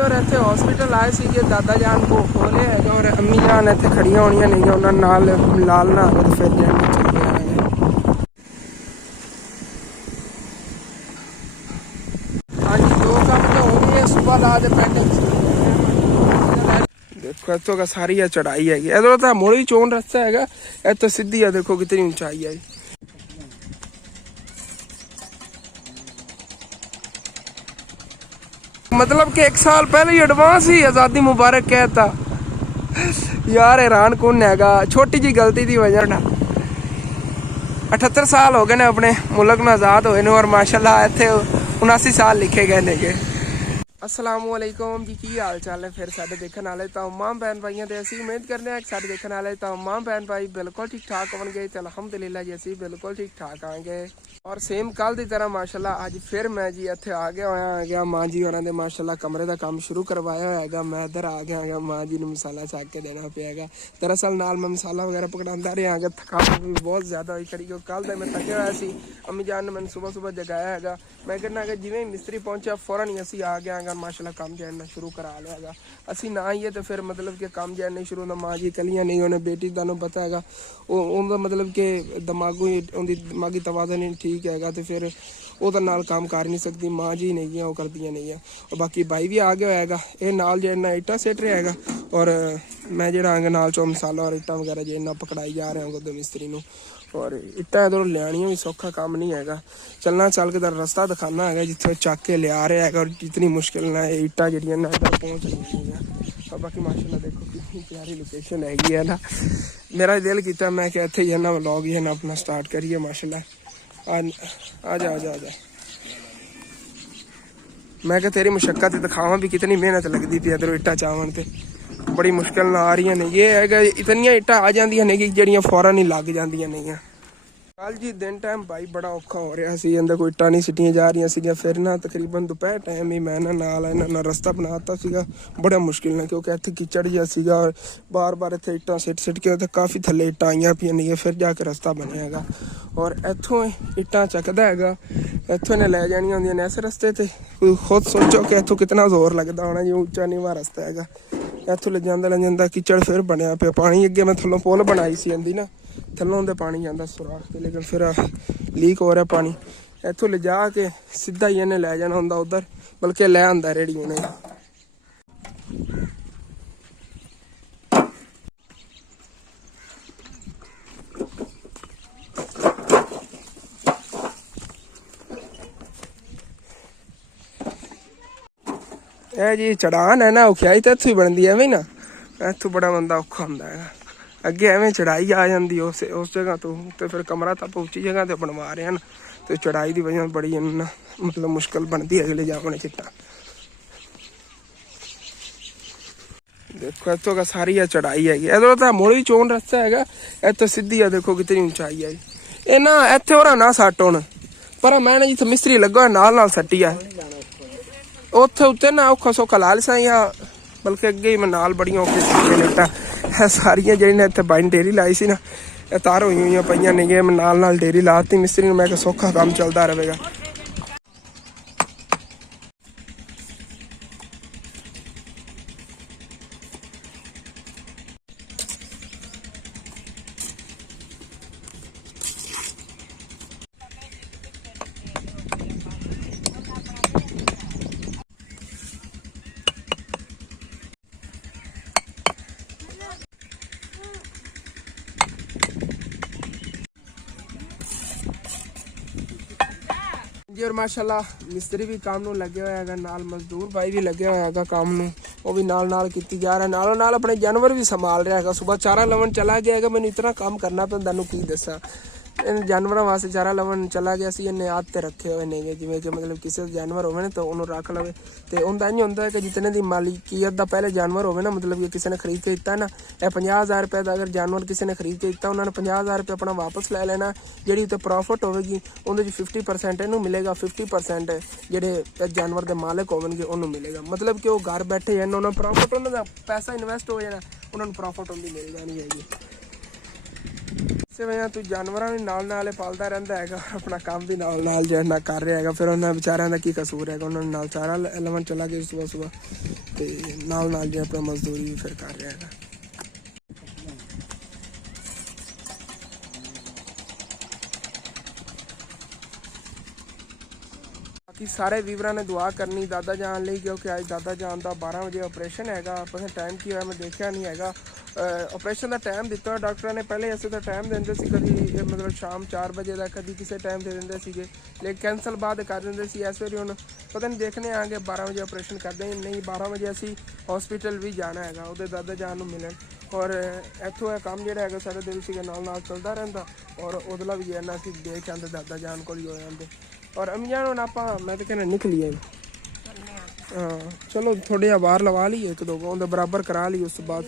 और इतने हॉस्पिटल आए थे दादा जान को खोले है और अम्मी जान इतने खड़िया होनी नहीं उन्होंने नाल लाल ना तो फिर जान चले आए। हाँ जी 2 काम तो हो गए सुबह ला दे पेंडिंग। देखो इतों का सारी चढ़ाई है इधर तो मोड़ी चोन रास्ता है इतो सीधी है। देखो कितनी ऊंचाई है। मतलब कि 1 साल पहले ही एडवांस ही आज़ादी मुबारक कहता यार हैरान कौन हैगा। छोटी जी गलती की वजह ना 78 साल हो गए ने अपने मुल्क में आज़ाद होए ने और माशाल्लाह इतने 79 साल लिखे गए ने। अस्सलामुअलैकुम जी की हाल चाल है। फिर साढ़े देखने वाले तमाम भैन भाइयों से असी उम्मीद करते हैं कि साढ़े देखने वाले तमाम भैन भाई बिल्कुल ठीक ठाक होंगे। तो अल्हम्दुलिल्लाह जी असी बिल्कुल ठीक ठाक आएंगे और सेम कल की तरह माशाल्लाह अज फिर मैं जी इत्थे आ गया माँ जी होरां दे माशाल्लाह कमरे का काम शुरू करवाया है। मैं इधर आ गया माँ जी ने मसाला छक के देना पिया। दरअसल नाल मैं मसाला वगैरह पकड़ा रहा है। थकावट भी बहुत ज़्यादा हुई खड़ी क्योंकि कल मैं थके हुआ सी। अम्मी जान ने मैंने सुबह सुबह जगाया है। मैं कहना कि जिवें मिस्त्री पहुंचा फौरन ही असी आ गया माशाल्लाह काम जैन शुरू करा लिया। असी ना आइए तो फिर मतलब कि काम जैन नहीं शुरू होता। माँ जी कलियां नहीं उन्हें बेटी तुहानूं पता है उनका मतलब कि दिमागी तवाज़ुन नहीं ठीक है तो फिर वो तो नाल काम कर नहीं सकती। माँ जी नहीं है वो कर दिया नहीं है। और बाकी भाई भी आ गया है ये नाल जो इट्टा सेट रहा है और मैं जो नाल चो मसाला और इट्टा वगैरह जो पकड़ाई जा रहा हूँ मिस्त्री नूं। और इट्टा इधरों लियानियां भी सौखा काम नहीं है। चलना चल के रास्ता दिखाना है जिथे चक के लिया रहा है और जितनी मुश्किल ना इट्टा जड़ियाँ ना इधर पहुँच रही हैं। और बाकी माशाल्लाह देखो कितनी प्यारी लोकेशन हैगी है ना। मेरा दिल किया मैं क्या इत्थे ही है ना व्लॉग ही है ना अपना स्टार्ट करिए माशाल्लाह। आ जा मैं क्या तेरी मुशक्कत दिखावा भी कितनी मेहनत लगती पी इधरों इट्टा चावन से बड़ी मुश्किल ना आ रही नहीं। ये है इतनिया इट्टा आ जांदियां ने कि जड़ियां फौरन ही लग जांदियां नहीं है। कल जी दिन टाइम भाई बड़ा औखा हो रहा सी अंदर कोई इट्टा नहीं सिटियां जा रही सी। फिर ना तकरीबन दोपहर टाइम ही मैं नाल इन्होंने रास्ता बनाता सीगा बड़ा मुश्किल ना क्योंकि इत्थे कीचड़ जिहा सीगा और बार बार इत्थे इट्टां सिट के काफ़ी थल्ले इट्टां आईयां पियां नहीं फिर जाके रास्ता बनया है। और इत्थों इट्टां चकदा है इत्थों ने लै जानियां होंदियां ने इस रस्ते ते खुद सोचो कि इत्थों कितना जोर लगता होना जी ऊंचा नीवा रास्ता है। इत्थों ले जांदा कीचड़ फिर बनया पे पानी अगे मैं थल्लों पुल बनाई सी आंदी ना थल्लों दे पानी जांदा सुराख ते लेकिन फिर लीक हो रहा पानी इत्थों ले जा के सीधा ही इन्हें लै जाना होंदा उधर बल्कि लै आंदा रेड़ी उन्हें। यह जी चढ़ान है ना औखियाई तो इत्थों ही बनती है ना इत्थों बड़ा बंदा औखा होंदा है। अगे एवं चढ़ाई आ जाती उस जगह तो फिर कमरा तप उच्ची जगह तो बनवा रहे हैं तो चढ़ाई की वजह बड़ी मतलब मुश्किल बनती है अगले जाने चिट्टा। देखो इतों का सारी चढ़ाई है इधर तो मोड़ी चोन रास्ता है इतो सीधी है। देखो कितनी ऊंचाई है ये ना इतने हो ना सट होने पर मैं जिथे मिस्त्री लगा नाल सट्टी है उत्थे उत्ते ना औखा सौखा ला लिसा या बल्कि अगे ही मैं नाल बड़िया औखे सीटियां सारिया जड़ियां इतने बाइन डेरी लाई सी ना तार हुई हुई पईयां नहीं मैं नाल डेरी लाती मिस्त्री ने। मैं सौखा काम चलता रहेगा। जी और माशाल्लाह मिस्त्री भी काम नूं लगे हुए है नाल मजदूर भाई भी लगे हुए है काम नूं वो भी नाल की जा रहा है नालों नाल अपने जानवर भी संभाल रहा है। सुबह चारा लवन चला गया है मैंने इतना काम करना पैंदा नूं की दसा इन जानवरों वास्ते चारा लवन चला गया सी इन्हें आदते रखे हुए नहीं जिमें कि मतलब किसी जानवर हो तो उन्होंने रख लवे तो उनका इंज होंदा है कि जितने की मालिकियत का पहले जानवर हो ना मतलब कि किसी ने खरीद के दिता ना यह 50,000 रुपये का अगर जानवर किसी ने खरीद के दिता उन्होंने 50,000 रुपये अपना वापस लै लेना। जी उत्ते प्रॉफिट होगी उन्हें 50% इनू मिलेगा 50% जोड़े जानवर के मालिक होंगे उन्होंने मिलेगा। मतलब कि वो घर बैठे हैं उन्होंने प्रॉफिट उन्होंने पैसा इन्वेस्ट हो जाना उन्होंने प्रॉफिट उनकी मिल जानी है। ਇਸੇ ਵਜ੍ਹਾ ਤੂੰ ਜਾਨਵਰਾਂ ਨੂੰ ਨਾਲ ਪਾਲਦਾ ਰਹਿੰਦਾ ਹੈਗਾ, ਆਪਣਾ ਕੰਮ ਵੀ ਨਾਲ ਜਿਹੜਾ ਕਰ ਰਿਹਾ ਹੈਗਾ। ਫਿਰ ਉਹਨਾਂ ਵਿਚਾਰਿਆਂ ਦਾ ਕੀ ਕਸੂਰ ਹੈਗਾ, ਉਹਨਾਂ ਨੂੰ ਨਾਲ ਚਾਰਾ ਲਵਣ ਚਲਾ ਗਿਆ ਸੁਬਹ ਤੇ ਨਾਲ ਜਿਹੜਾ ਆਪਣਾ ਮਜ਼ਦੂਰੀ ਵੀ ਫਿਰ ਕਰ ਰਿਹਾ ਹੈਗਾ। ਬਾਕੀ ਸਾਰੇ ਵੀਵਰਾਂ ਨੇ ਦੁਆ ਕਰਨੀ ਦਾਦਾ ਜਾਨ ਲਈ, ਕਿਉਂਕਿ ਅੱਜ ਦਾਦਾ ਜਾਨ ਦਾ 12 ਵਜੇ ਆਪਰੇਸ਼ਨ ਹੈਗਾ। ਪਤਾ ਟਾਈਮ ਕੀ ਹੋਇਆ ਮੈਂ ਦੇਖਿਆ ਨਹੀਂ ਹੈਗਾ। ਆਪਰੇਸ਼ਨ ਦਾ ਟਾਈਮ ਦਿੱਤਾ ਡਾਕਟਰਾਂ ਨੇ, ਪਹਿਲੇ ਅਸੀਂ ਤਾਂ ਟਾਈਮ ਦਿੰਦੇ ਸੀ, ਕਦੀ ਮਤਲਬ ਸ਼ਾਮ 4 ਵਜੇ ਦਾ, ਕਦੀ ਕਿਸੇ ਟਾਈਮ ਦੇ ਦਿੰਦੇ ਸੀਗੇ, ਲੇਕਿਨ ਕੈਂਸਲ ਬਾਅਦ ਕਰ ਦਿੰਦੇ ਸੀ। ਇਸ ਵਾਰੀ ਹੁਣ ਪਤਾ ਨਹੀਂ ਦੇਖਣੇ ਆਂਗੇ 12 ਵਜੇ ਆਪਰੇਸ਼ਨ ਕਰਦੇ ਨਹੀਂ। 12 ਵਜੇ ਅਸੀਂ ਹਸਪੀਟਲ ਵੀ ਜਾਣਾ ਹੈਗਾ ਉਹਦੇ ਦਾਦਾ ਜਾਨ ਨੂੰ ਮਿਲਣ। ਔਰ ਇੱਥੋਂ ਇਹ ਕੰਮ ਜਿਹੜਾ ਹੈਗਾ ਸਾਡੇ ਦਿਲ ਸੀਗਾ ਨਾਲ ਚੱਲਦਾ ਰਹਿੰਦਾ। ਔਰ ਉਹਦਲਾ ਵੀ ਜਿਹੜਾ ਅਸੀਂ ਦੇਖ ਆਉਂਦੇ ਦਾਦਾ ਜਾਨ ਕੋਲ ਹੀ ਹੋ ਜਾਂਦੇ। ਔਰ ਅਮੀਆਂ ਹੁਣ ਆਪਾਂ ਮੈਂ ਤਾਂ ਕਹਿੰਦਾ ਨਿਕਲੀਏ। ਹਾਂ ਚਲੋ ਥੋੜੇ ਜਿਹਾ ਬਾਹਰ ਲਵਾ ਲਈਏ, 1-2 ਉਹਦੇ ਬਰਾਬਰ ਕਰਾ ਲਈ, ਉਸ ਤੋਂ ਬਾਅਦ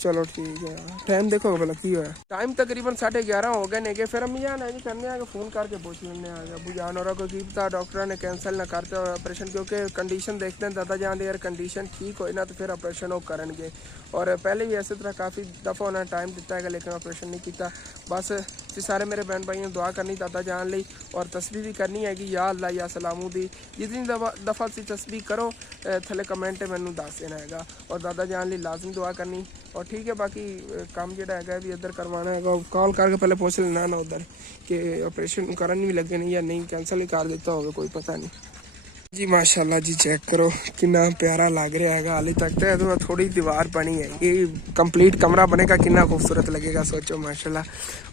ਚਲੋ ਠੀਕ ਹੈ। ਟਾਈਮ ਦੇਖੋ ਭਲਾ ਕੀ ਹੋਇਆ, ਟਾਈਮ ਤਕਰੀਬਨ 11:30 ਹੋ ਗਏ ਨੇ। ਫਿਰ ਅਮੀ ਜਾਨ ਹੈ ਜੀ ਕਰਨੇ ਆ ਫੋਨ ਕਰਕੇ ਪੁੱਛ ਲੈਂਦੇ ਆ ਅਬੂ ਜਾਨ और को की पता डॉक्टर ने कैंसल ना करते ऑपरेशन, क्योंकि कंडीशन देखते हैं दादा जान यार कंडीशन ठीक होए ना तो फिर ऑपरेशन वो करेंगे। और पहले भी इसी तरह काफ़ी दफ़ा उन्होंने टाइम दिता है लेकिन ऑपरेशन नहीं किया। बस सारे मेरे बहन भाई ने दुआ करनी दादा जान ली और तस्बीह भी करनी है कि या अल्लाह या सलामू दी। जितनी दफ़ा सी तस्बीह करो थले कमेंट मैनू दस देना है और दादा जान ली लाजमी दुआ करनी। और ठीक है बाकी काम जो है भी इधर करवाना है, कॉल करके पहले पूछ लेना ना उधर कि ऑपरेशन करन भी लगे नहीं या नहीं कैंसल ही कर देता होगा, कोई पता नहीं जी। माशाल्लाह जी चेक करो कितना प्यारा लग रहा है। हाली तक तो थोड़ी दीवार बनी है, ये कंप्लीट कमरा बनेगा कितना खूबसूरत लगेगा सोचो माशाल्लाह।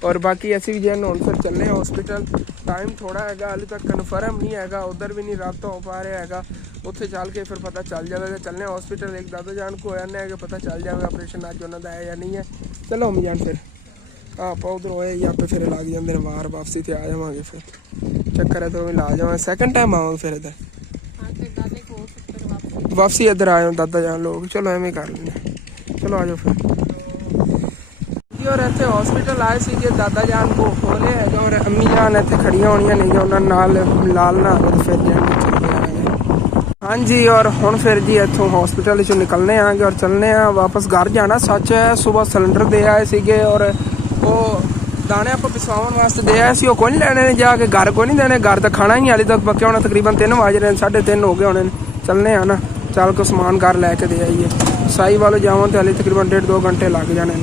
और बाकी ऐसे भी जो है फिर चलने हॉस्पिटल, टाइम थोड़ा है हाली तक कन्फर्म नहीं है, उधर भी नहीं रब्ता हो पा रहा है। उत्थे चल के फिर पता चल जाएगा। चलने हॉस्पिटल एक दादा जान को आने कि पता चल जाएगा ऑपरेशन अज उन्होंने है या नहीं है। चलो हम जान फिर आप उधर होए या फिर लग जाते हैं बाहर वापसी तो आ जावे। फिर चक्कर है तो भी ला जावा, सैकेंड टाइम आवांगे फिर इधर वापसी इधर आए दादा जान लोग। चलो एवं कर लें, चलो आ जाओ फिर। और इतने हॉस्पिटल आए थे दादा जान को खोले है और अम्मी जान इतने खड़िया होनिया नहीं उन्होंने लाल ना फिर हाँ जी। और हुण फिर जी इतों हॉस्पिटल चो निकलने आगे और चलने वापस घर जाना। सच है सुबह सिलेंडर दे आए थे और वो दाने आप पिसवाउन वास्ते दे आए थे, कोई नहीं लेने जाके घर कोई नहीं देने, घर तो खाना ही हाली तक पक्के होना तकरीबन 3 बज रहे हैं, 3:30 हो गए होने। चलने आ ना चल को समान घर लैके दे आइए। साई वालों जावां तो हाली तकरीबन 1.5-2 घंटे लग जाने।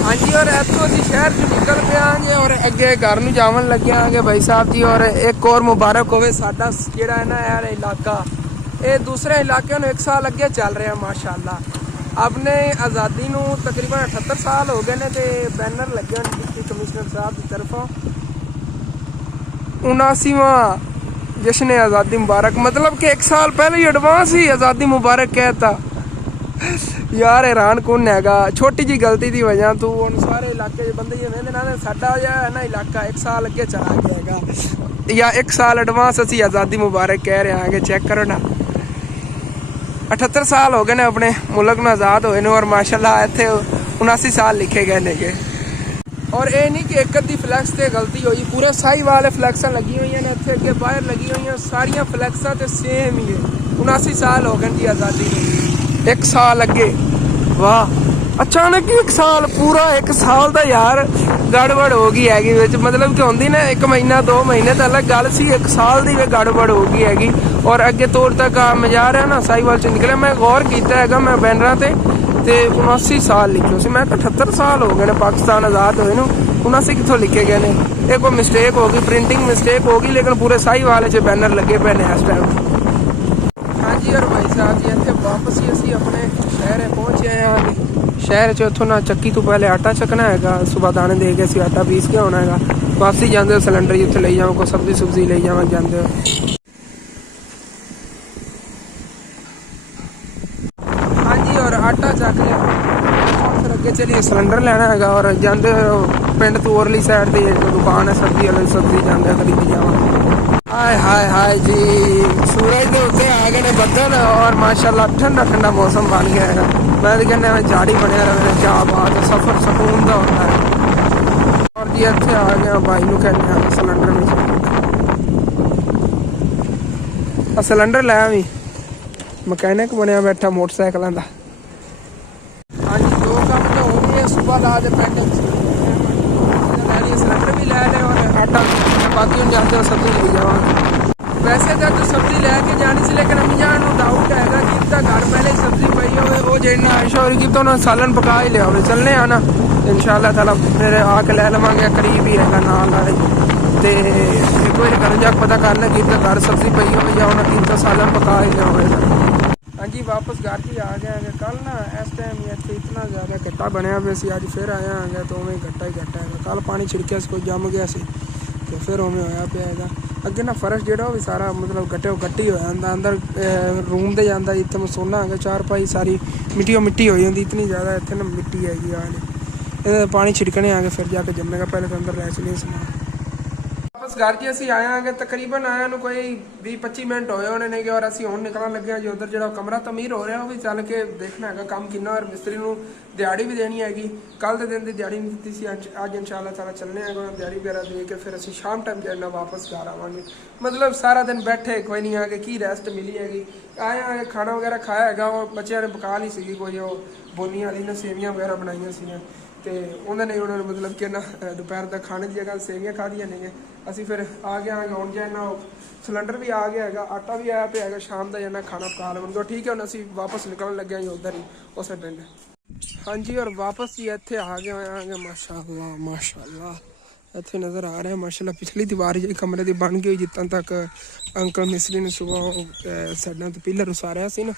हाँ जी और इतों असीं शहर च निकल पे आएंगे और अगे घर नूं जावन लगे आंगे भाई साहब जी। और एक और मुबारक होवे साडा जिहड़ा है ना यार इलाका, ये दूसरे इलाके नूं 1 साल अगे चल रहा माशाअल्लाह। अपने आज़ादी नूं तकरीबन 78 साल हो गए ने ते बैनर लगे हैं डिप्टी कमिश्नर साहब की तरफों 79वां जश्न आज़ादी मुबारक, मतलब कि 1 साल पहले ही एडवांस ही आज़ादी मुबारक कहता। यार हैरान कौन हैगा, छोटी जी गलती की वजह तू हम सारे इलाके बंदे वेंदे ना साडा है ना इलाका 1 साल अगे चला गया है या 1 साल एडवांस असी आज़ादी मुबारक कह रहे हैं। चेक करो ना 78 साल हो गए ने अपने मुल्क में आज़ाद होए ने और माशाल्लाह इत्थे 79 साल लिखे गए ने। और ये नहीं कि एक अद्धी फ्लैक्स से गलती हुई, पूरे साई वाले फ्लैक्सां लगी हुई हैं इत्थे अगे बाहर लगी हुई हैं, सारियां फ्लैक्सां ते सेम ही है। 79 साल हो गए जी आज़ादी को, 1 साल अगे। वाह अचानक ही 1 साल, पूरा 1 साल का यार गड़बड़ हो गई हैगी विच, मतलब कि होंदी ना 1 महीना 2 महीने तो अलग गल सी, 1 साल की गड़बड़ हो गई हैगी। और अगे तौर तक जा रहा ना साईवाल च निकले, मैं गौर किया है मैं बैनर ते 79 साल लिखे सी, मैं 78 साल हो गए ने पाकिस्तान आज़ाद होए नूं, 79 कितों लिखे गए ने। ये कोई मिस्टेक हो गई, प्रिंटिंग मिस्टेक हो गई, लेकिन पूरे साईवाल च बैनर लगे पे ने इस टाइम। हाँ जी और भाई साहब जी इतने वापस ही असी अपने शहर पहुँचे हैं। शहर च इतों ना चक्की तो पहले आटा चकना है, सुबह दाने दे के असी आटा पीस के होना है। वापसी जाते हो सिलेंडर जितने ले जाओ, कोई सब्जी सुब्जी ले जाओ जाते हो। हाँ जी और आटा चक लिया फिर अगे चलिए सिलेंडर लेना है और जाते पिंड तोरली साइड की दुकान है सब्जी वाली, सब्जी जाते खरीदी जावा। हाय हाय हाय जी सूरज के उत्ते आ गए ने बदल और माशाल्लाह ठंडा ठंडा मौसम बन गया है। मैं तो कहना मैं झाड़ी बनया रहे, क्या बात है, सफर सुकून का होता है। और जी इतने आ गया भाई नूं कहने सिलेंडर में सिलेंडर लाया भी मकैनिक बनया बैठा मोटरसाइकिलों का। हाँ जी 2 काम तो हो गए, सुबह का आज पेंडिंग सिलेंडर भी लै लिया और आटा बाकी उन्हें आते सब्जी ले जाओ। वैसे तो तू सब्जी लैके जानी सी लेकिन अम्मी जान डाउट है कि घर पहले सब्जी पई हो वो जेना आयशा और की तो ना सालन पका ही लिया हो चलने आना इंशाल्लाह ताला मेरे आके ले लवांगे करीब ही है नाल आए ते कोई घर जाके पता करना कि घर सब्जी पई हो या उन्हें तो सालन पका ही लिया होगा। हाँ जी वापस घर ही आ गया है। कल ना इस टाइम इतने इतना ज़्यादा गट्टा बनया पे सी अज फिर आया है तो उमें गट्टा ही गट्टा है। कल पानी छिड़किया कोई जम गया सी तो फिर उमें होया पे है अगे ना फर्श जो भी सारा मतलब गट्टी हो जाता अंदर रूम दे जाता जिते मैं सोना है चार पाई सारी मिट्टी हो जाती इतनी ज़्यादा इतने ना मिट्टी हैगी ये पानी छिड़कने आगे फिर जाके जमेगा पहले तो अंदर लै चलिए समान। वापस घर जी असी आए हैं तकरीबन आया कोई 20-25 मिनट होए होने ने और असी हुण निकलन लगे जो उधर जो कमरा तमीर हो रहा वो भी चल के देखना है काम किन्ना और मिस्त्री नूं दिहाड़ी भी देनी हैगी। कल के दिन की दिहाड़ी नहीं दी सी अज इंशाल्लाह ताला चलने दिहाड़ी वगैरह दे के फिर असी शाम टाइम जाना वापस घर आवांगे। मतलब सारा दिन बैठे कोई नहीं आके की रेस्ट मिली हैगी आए आए खाना वगैरह खाया हैगा और बच्चों ने पका ली सी कोई वो बोनी वाली ना सेवियां वगैरह बनाई सी तो उन्होंने मतलब कि ना दोपहर का खाने की जगह सेवियां खा दिया नहीं असी फिर आ गया आउन जाना सिलेंडर भी आ गया है आटा भी आया पे है शाम का जाना खाना पका लवेंगे ठीक है हम असी वापस निकलन लगे उधर ही उस पिंड। हाँ जी और वापस ही इतने आ गए होंगे माशाअल्लाह माशाअल्लाह इतने नज़र आ रहा है माशाअल्लाह। पिछली दीवार जी कमरे की बन गई जितना तक अंकल मिस्त्री ने सुबह साइडा तो पिलर उसारिया सी ना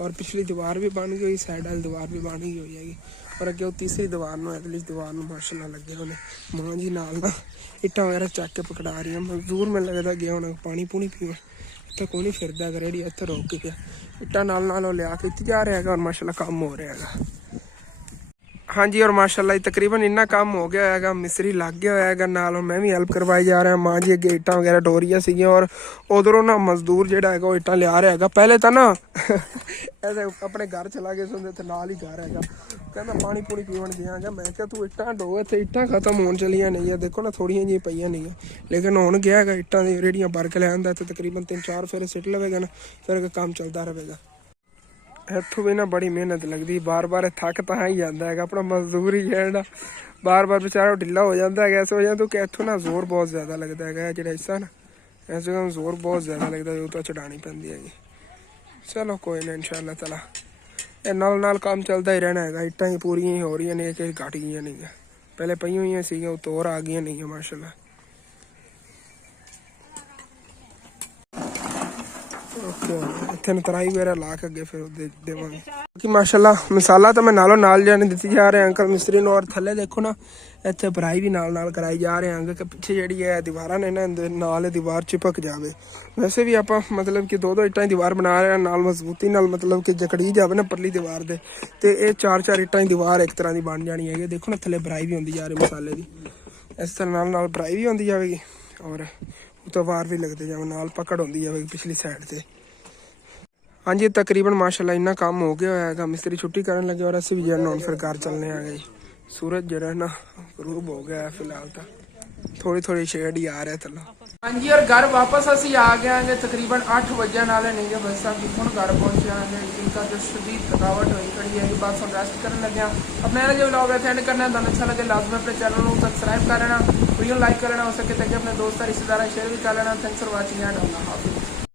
और पिछली दीवार भी बन गई साइड वाली दीवार भी बन गई हुई हैगी और अगे तीसरी दीवार में अगली दीवार में माशाअल्लाह लगे होने मां जी नाल ना इट्टा वगैरह चक के पकड़ा रही है मजदूर मैं लगता गया होना पानी पूनी पीवन इतना कोई नहीं फिरदा रेडी इतना रोक के गया इट्टा नाल लिया के इतने जा रहा है और माशाअल्लाह काम हो रहा है। हाँ जी और माशाअल्लाह तकरीबन इन्ना काम हो गया है मिस्त्री लग गया है नाल मैं भी हेल्प करवाई जा रहा माँ जी अगे इट्टा वगैरह डोरिया सी और उधरों ना मजदूर जो है इट्टा लिया रहा है पहले तो ना ऐसे अपने घर चला गए सुनते थे नाल ही घर है कहना पानी पूनी पीवन दिया मैं क्या तू इट्टा डो इतने इट्टा खत्म होने चलिया नहीं है देखो ना थोड़िया जी पईया नहीं है लेकिन हुण गया है इट्टा दी रेहड़ियां भर के लिया तो तकरीबन 3-4 फिर सिट लवेगा ना फिर काम चलता रहेगा। इतों भी ना बड़ी मेहनत लगती बार बार थक तो ही जाता है अपना मजदूर ही है ना बार बार बेचारा ढिला हो जाता है इस वजह तो कि इतों ना जोर बहुत ज़्यादा लगता है जो हिस्सा ना इस जगह जोर बहुत ज़्यादा लगता है तो चढ़ानी पैंती है। चलो कोई ना इंशाअल्लाह ताला ये नाल काम चलता ही रहना है इट्टा ही पूरी ही हो रही नहीं कि घट गई नहीं है पहले पई हुई सी तो और आ गई नहीं है माशाअल्लाह। इतने तराई वगैरह ला के अगे फिर देवांगे कि माशाअल्लाह मसाला तो मैं नालों नाल जाने दी जा रहे हैं अंकल मिस्त्री ने और थले देखो ना इतने भराई भी नाल कराई जा रहे हैं कि पिछे जी है दीवार ने ना नाल दीवार चिपक जाए। वैसे भी आप मतलब कि 2-2 इट्टा दीवार बना रहे हैं नाल मजबूती नाल मतलब कि जकड़ी जाए ना परली दीवार दे तो ये 4-4 इट्टा दीवार एक तरह की बन जानी है देखो ना थले भराई भी होंगी जा रही मसाले की इस तरह नाल भराई भी होंगी जाएगी और तो वार भी लगते जाए नाल पकड़ होंगी जाएगी पिछली साइड से। हाँ जी तकरीबन माशाअल्लाह इन्ना काम हो गया है मिस्त्री छुट्टी करने लगे और असी भी जो फिर घर चलने आ गए। सूरज जो ना गरूब हो गया है फिलहाल तो थोड़ी थोड़ी शेड ही आ रहा है थलो। हाँ जी और घर वापस असी आ गए हैं तकरीबन 8 बजन वाले नहीं है बस अब हम घर पहुँचे हैं जिनका जो शदीद थकावट हुई खड़ी है बस हम रेस्ट करने लगे हैं। अपने जो व्लॉग है एंड करना है अच्छा लगे लाजमी अपने चैनल को सब्सक्राइब कर लेना वीडियो लाइक कर लेना हो सके तो अपने दोस्त रिश्तेदार शेयर भी कर लेना। थैंक्स फॉर वॉचिंग एंड अल्लाह हाफिज़।